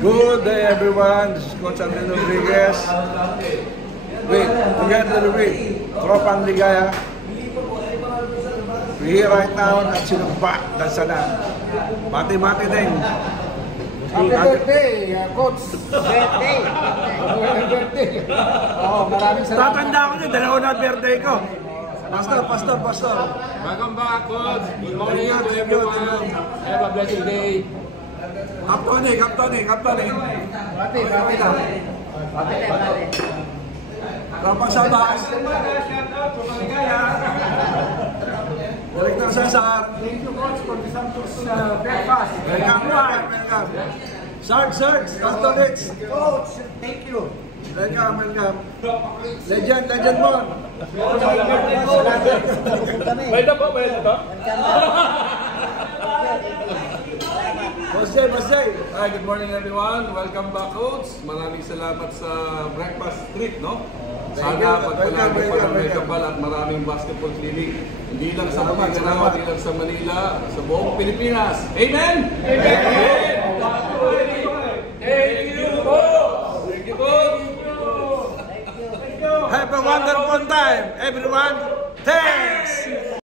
Good day everyone, this is Coach Andres Rodriguez together with Tropang Ligaya. We're here right now at Sinumpa, Tansalan. Mati-mati din. Happy birthday, Coach! Birthday! Oh, maraming salamat. Tatanda ko niya, dalawa na birthday ko. Pastor. Welcome back, Coach. Good morning to everyone. Have a blessed day. Kaptoni. Bati lang. Tropang Sabas. Director Cesar. Thank you, Coach, for the Santos breakfast. Welcome. Sarge, Pastor Rich. Coach, thank you. Welcome. Legend mo. Pwede po. Boss Jay. Hi, good morning everyone. Welcome back, Coach. Maraming salamat sa breakfast trip, no? Sana pagpalagi pa ng may kapal at maraming basketball clinic. Hindi lang sa Mindanao, hindi lang sa Manila, sa buong Pilipinas. Amen? Amen! Thank you, Coach! Have a wonderful time, everyone.